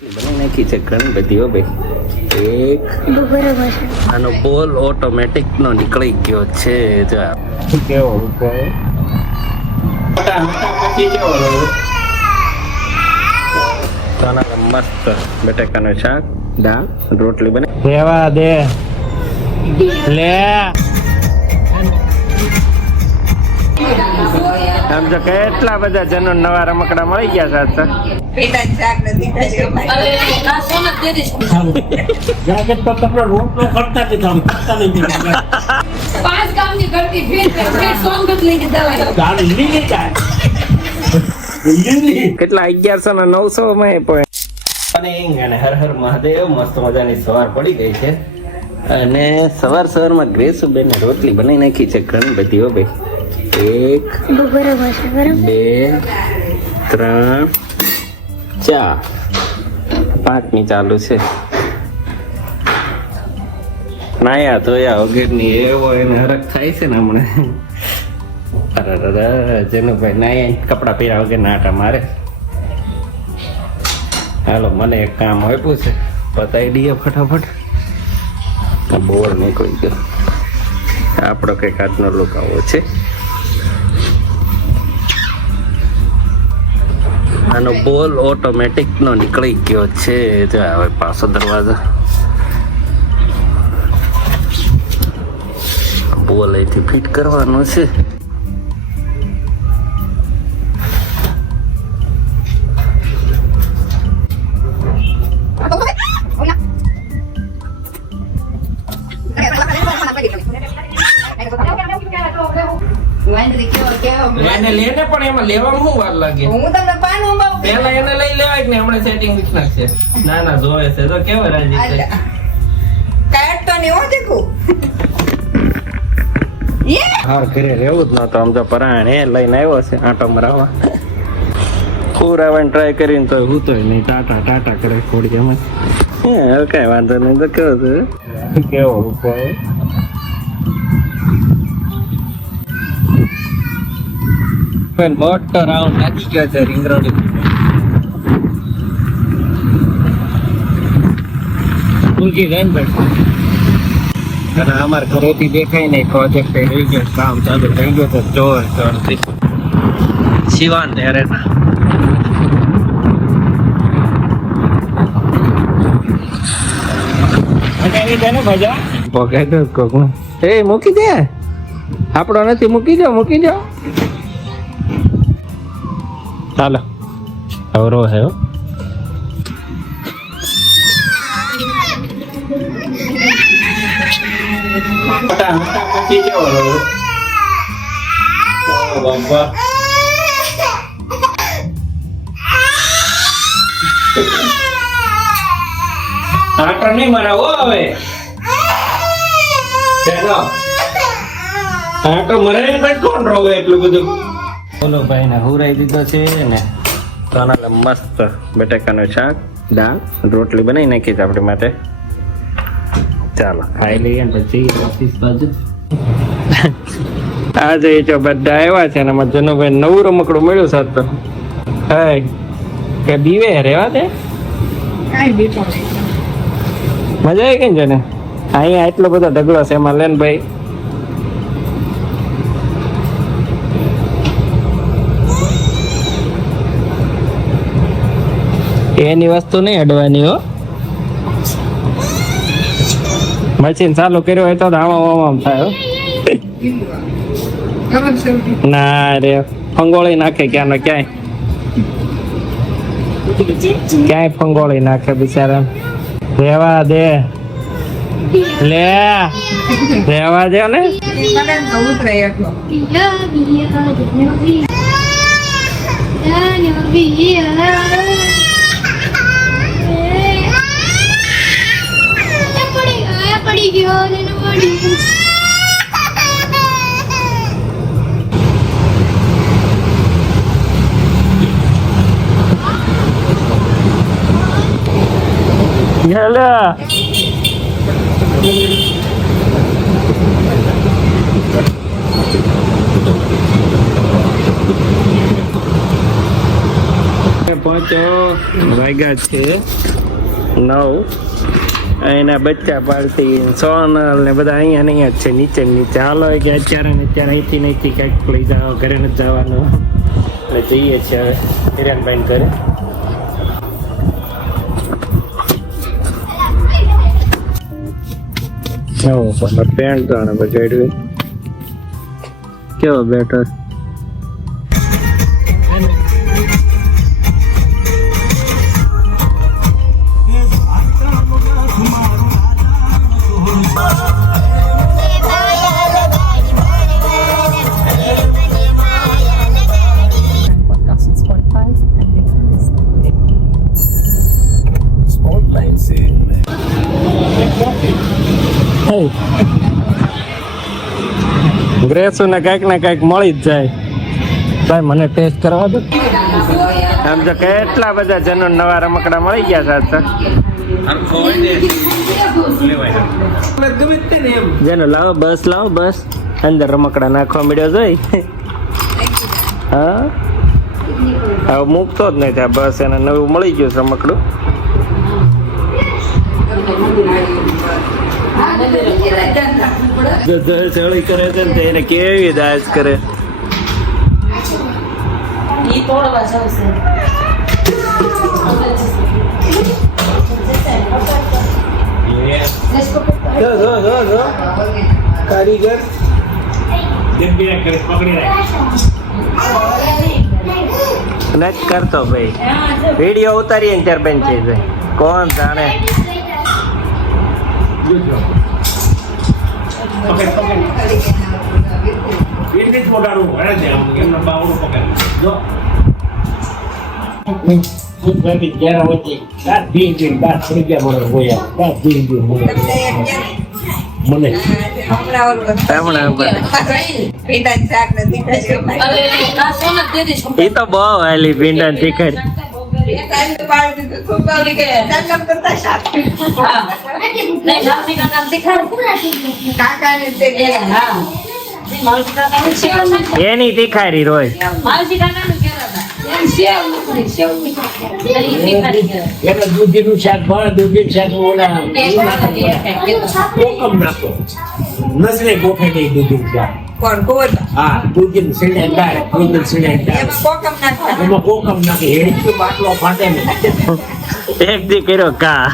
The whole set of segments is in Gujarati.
બની નાખી છે ઘણી બધી હો ભાઈ. એક આનો બોલ ઓટોમેટિક નો નીકળી ગયો છે. જો કેવો મસ્ત બટાકાનું શાક, દાળ, રોટલી બને. રેવા દે લે આમ તો કેટલા બધા જનો નવા રમકડા મળી ગયા છે. કેટલા 1100 ને 900 અને હર હર મહાદેવ. મસ્ત મજાની સવાર પડી ગઈ છે અને સવારમાં ગ્રેસુબેન રોટલી બનાવી નાખી છે ઘણી બધી હો ભાઈ. 1 2 3 4 5મી ચાલુ છે. નાયા ધોયા વગેરેની એવો એને હરખ થાય છે ને હમણાં. જેનુભાઈ નાયા કપડા પહેર્યા વગર નાટા મારે. હાલો મને એક કામ આપ્યું છે, પતાવી દઈએ ફટાફટ. બોર નીકળી ગયો. આપણો કઈક આજનો લુક આવો છે. આનો બોલ ઓટોમેટિક નો નીકળી ગયો છે. જો હવે પાછો દરવાજો બોલ અહીંથી ફિટ કરવાનો છે. લેને પણ એમાં લેવામાં શું વાર લાગે? હું તમને પાનું પેલા એને લઈ લેવાય ને હમણાં સેટિંગ વિથ નાખશે. ના ના જોવે છે તો કેવો રાજી છે. કાટ તો નહીં હો દેખો. હા ઘરે રહેવું જ નતો. આમ તો પરાણે લઈને આવ્યો છે આંટો મરાવા. ખોરાવાની ટ્રાય કરીને તો હું તો નહીં ટાટા ટાટા કરે થોડી એમાં. હવે કઈ વાંધો નહીં. તો કેવો છે કેવો ઉપાય. મોટો રાઉન્ડ નાખી ગયો છે રિંગ રોડ. ઉલકી જાય ને અને અમારા ઘરેથી દેખાય ને પ્રોજેક્ટ થઈ ગયો, કામ ચાલુ થઈ ગયો તો જોર જોરથી શિવાન ત્યારે એ મૂકી દે. આપણો નથી. મૂકી દો મૂકી દો. ચાલો અવરો હે આટો નહીં મરાવો. હવે આટો મરાય ને કોણ રોવે એટલું બધું. બોલો ભાઈ ને હુરાઈ દીધો છે ને. તો મસ્ત બટાકાનું શાક, દાળ, રોટલી બનાવી નાખી છે આપણી માટે. ચાલો ખાઈ લઈએ ને પછી ઓફિસ બાજુ. આજે જો બધા આવ્યા છે ને જનુભાઈ નવું રમકડું મળ્યું સાત તો. હાય કે બીવે રેવા દે. મજા આવી ગઈ ને જને. અહીંયા એટલો બધો ઢગલો છે એમાં લેન ભાઈ. એની વસ્તુ નહીં અડવાની હો. મશીન ચાલુ કર્યો હોય તો આમ થાય. ના રે ફંગોળી નાખે ક્યાંનો ક્યાંય ફંગોળી નાખે બિચારા. રેવા દે લે રેવા દે ને. પડી ગયો ને પડી. હેલા પહોંચ્યો. વાગ્યા છે 9. એના બચ્ચા પાલટી સોનલ ને બધા અહીંયા ને અહીંયા જ છે, નીચે નીચે. હાલો કે અત્યારે ને અત્યારે અહીંથી અહીંથી કંઈક લઈ જાઓ, ઘરે નથી જવાનું. એટલે જઈએ છીએ હવે હિરાનભાઈ ઘરે. પેન્ટ તો આને બગાડ્યું. કેવો બેટર ગ્રેસુ ને કઈક ને કઈક મળી જ જાય. ભાઈ મને ટેસ્ટ કરવા દો. આમ તો કેટલા બધા જનો નવા રમકડા મળી ગયા છે. જેનો લાવો બસ, લાવો બસ. અંદર રમકડા નાખવા મળ્યો જોઈ. હા હવે મૂકતો જ નહીં ત્યાં. બસ એને નવું મળી ગયું છે રમકડું. ચડી કરે છે ને એને કેવી દાજ કરે. કારીગર નથી કરતો ભાઈ. વિડીયો ઉતારીએ ને ત્યાર બેન થઈ જાય. કોણ જાણે. એ તો બહુ હાલી ભીંડા તીખર. એની તીખારી રોય. દૂધીનું શાક ભાવે. દૂધી શાક કોકમ નાખો. નસરે ગોઠે નહીં દૂધીનું શાક. હા દૂધી સીણે દાળ. દૂધી સીણે દાળ એમાં કોકમ નાખી. હેડકી બાટલો ફાટે ને. એક દી કર્યો કા.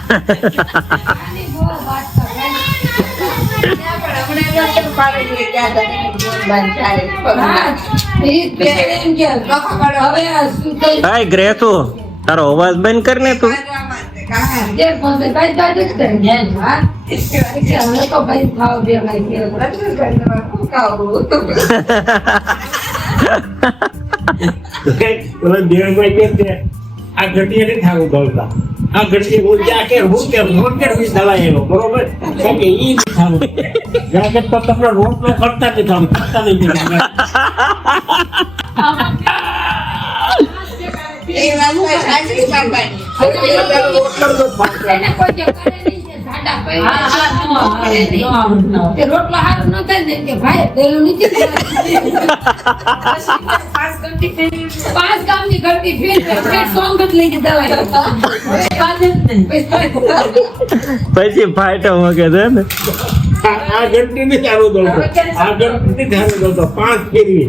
હાય ગ્રેતુ, તારો અવાજ બંધ કર ને તું. આ ઘટીએ નહીં થાવું દોડતા. આ ઘટી હું જ્યાં કે હું કે દવાઈ એવો બરોબર કે ઈ થાવું. જ્યાં કે તો તમને રોટલો કરતા નહીં થાવું. કરતા નહીં. રોટલો હારું ન થાય કે ભાઈ પેલું નીચે 5 કામની ઘરતી ફેર સોંગ જ લઈને દવાઈ. પછી ફાઈટો મૂકે છે ને. આ ઘંટી નહીં ચાલુ દોડતો. આ ઘંટી નહીં ચાલુ દોડતો. 5 ફેરવી.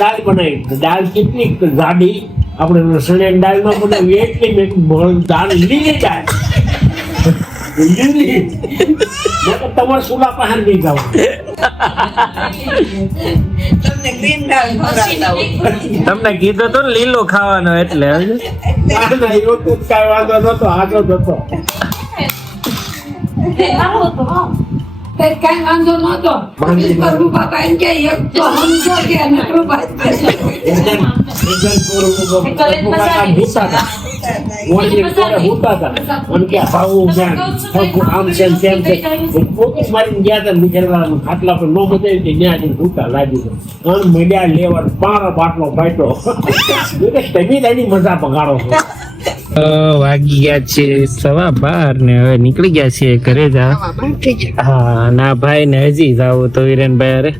દાળ બનાવી. દાળ કેટલી જાડી આપણે રસોઈ દાળમાં બનાવી એટલી દાળ લીલી દાળ. તમારે સુલા પહાડ નહીં જાવ. તમને કીધું તો લીલો ખાવાનો એટલે કઈ વાંધો નતો. હાથો જતો કઈ વાંધો નતો. બાપા એમ કે એક તો સમજો કે નકરું બાદ ખાટલા પર નો બતાવી ત્યાં ભૂતા લાગી મીડિયા લેવા 12 બાટલો ફાટ્યો. તમે એની મજા બગાડો છો. વાગી ગયા છે 12:15 ને હવે નીકળી ગયા છીએ ઘરે જા. હા ના ભાઈ ને હજી જાવ તો હિરેનભાઈ અરે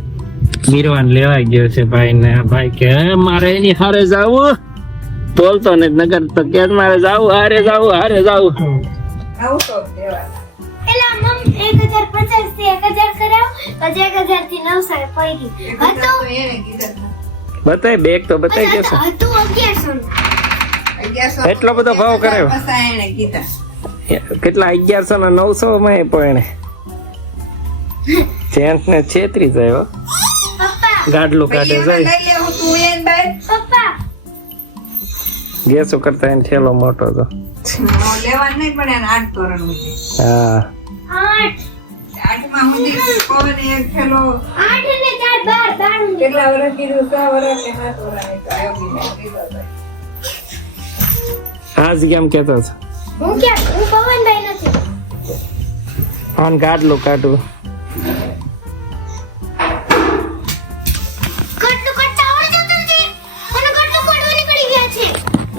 મીરવાન લેવા ગયો છે ભાઈ ને. ભાઈ કે મારે એની હારે જાવું બોલતો ને નગર તો કે મારે જાવું હારે જાવું આવું તો દેવા એલા મમ 1050 થી 1000 કરાવ પછી 1000 થી 900 પડી હતો એને કીધું બતાય બેગ તો બતાય કે છે હતું 1100 એટલો બધો ભાવ કર્યો? પછી એને કીધા કેટલા 1100 ના 900 માં પણ જેન્ટ ને છેતરી જાય હો. પપ્પા ગાડલું કાઢે લઈ જાય લેવું તું એન બાય પપ્પા ગેસો કરતા એને ઠેલો મોટો તો. લેવા નહીં પણ એને 8 ધોરણ સુધી હા 8 8માં સુધી કોને એક થેલો 8 ને 4 12 કેટલા વર્ષ કીધું 6 વર્ષ કે 7 વર્ષ તો આયો બી નહીં કીધો ભાઈ આ જ કેમ કેતો હતો હું પવનભાઈ નથી આન ગાડલું કાઢું કટલું કટતા આવડે તો નથી મને કટલું કોડવા નીકળી ગયા છે.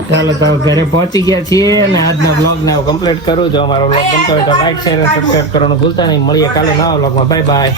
ચાલો તો ઘરે પહોંચી ગયા છીએ અને આજના બ્લોગ ને કમ્પ્લીટ કરું છું. અમારો બ્લોગ ગમતો હોય તો લાઈક શેર અને સબસ્ક્રાઇબ કરવાનું ભૂલતા નહીં. મળીએ કાલે નવા બ્લોગમાં. Bye bye.